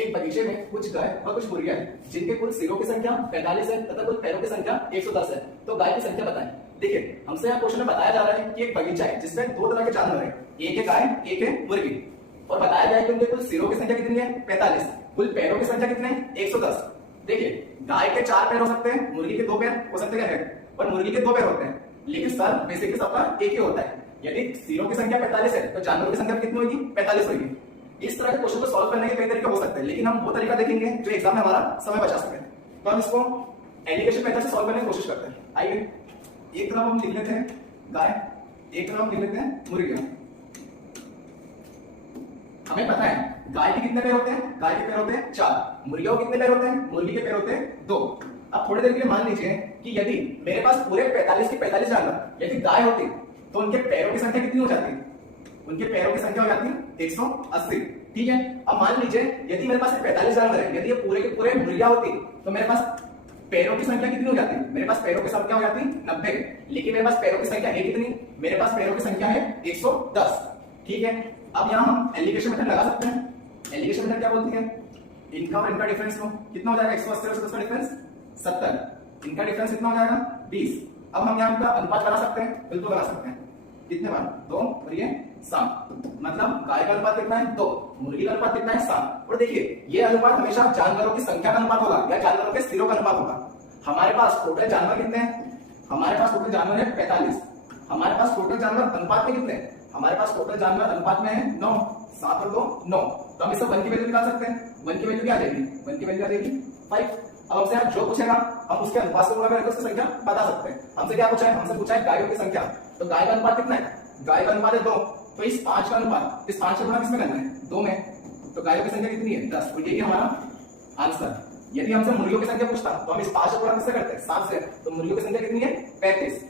एक बगीचे में कुछ गाय और कुछ मुर्गियां हैं जिनके कुल सिरों की संख्या 45 है तथा कुल पैरों की संख्या 110 है। तो गाय की संख्या बताएं। देखिए हमसे यहाँ क्वेश्चन में बताया जा रहा है कि एक बगीचा है जिसमें दो तरह के जानवर है, एक है गाय एक है मुर्गी, और बताया गया है कि उनके कुल सिरों की संख्या कितनी है 45, कुल पैरों की संख्या कितनी है 110। देखिए गाय के 4 पैर हो सकते हैं, मुर्गी के 2 पैर हो सकते हैं और मुर्गी के 2 पैर होते हैं, लेकिन सर बेसिकली सबका एक ही होता है। यदि सिरों की संख्या 45 है तो जानवरों की संख्या कितनी होगी 45 होगी। इस तरह के क्वेश्चन को सॉल्व करने के कई तरीके हो सकते हैं, लेकिन हम वो तरीका देखेंगे जो एग्जाम में हमारा समय बचा सके। तो हम इसको एलिगेशन मेथड से सॉल्व करने की कोशिश करते हैं। आइए एक तरफ हम लिख लेते हैं गाय, एक तरफ हम लिख लेते हैं मुर्गियां। हमें पता है गाय के कितने पैर होते हैं, गाय के पैर होते हैं 4, मुर्गियों के कितने पैर होते हैं, मुर्गी के पैर होते हैं 2। अब थोड़ी देर के लिए मान लीजिए कि यदि मेरे पास पूरे 45 के 45 जानवर यदि गाय होती तो उनके पैरों की संख्या कितनी हो जाती, उनके पैरों की संख्या हो जाती 180। ठीक है, अब मान लीजिए यदि मेरे पास 45 जानवर है, यदि ये पूरे के पूरे मुर्गियां होती तो मेरे पास पैरों की संख्या कितनी हो जाती, मेरे पास पैरों की संख्या हो जाती 90, लेकिन मेरे पास पैरों की संख्या है कितनी, मेरे पास पैरों की संख्या है 110। ठीक है, अब यहाँ हम एलिगेशन मेथड लगा सकते हैं। एलिगेशन मेथड क्या बोलती है, इनका और इनका डिफरेंस लो, कितना हो जाएगा 180 और 110 का डिफरेंस 70, इनका डिफरेंस कितना हो जाएगा 20। अब हम यहाँ इनका अनुपात बना सकते हैं, बिल्कुल बना सकते हैं। कितने बार 2 और ये 7, मतलब गाय का अनुपात कितना है 2, मुर्गी का अनुपात कितना है 7। और देखिए ये अनुपात हमेशा जानवरों की संख्या का अनुपात होगा या जानवरों के सिरों का अनुपात होगा। हमारे पास टोटल जानवर कितने हैं, हमारे पास टोटल जानवर है 45, हमारे पास टोटल जानवर अनुपात में कितने हैं, हमारे पास टोटल जानवर अनुपात में है 9, 7 और 2 9। तो हम इससे 1 की वैल्यू निकाल सकते हैं। 1 की वैल्यू क्या आ जाएगी, 1 की वैल्यू आ जाएगी 5। अब हमसे आप जो पूछेगा हम उसके अनुपात से गुणा करके उसकी संख्या बता सकते हैं। हमसे क्या पूछा है, हमसे पूछा है गायों की संख्या, तो गाय का अनुपात कितना है, गाय का अनुपात है 2, तो इस 5 का अनुपात इस 5 से गुणा किसमें करना है 2 में, तो गायों की संख्या कितनी है 10। तो यही हमारा आंसर। यदि हमसे मुर्गियों की संख्या पूछता तो हम इस 5 से गुणा किससे करते हैं 7 से, तो मुर्गियों की संख्या कितनी है 35।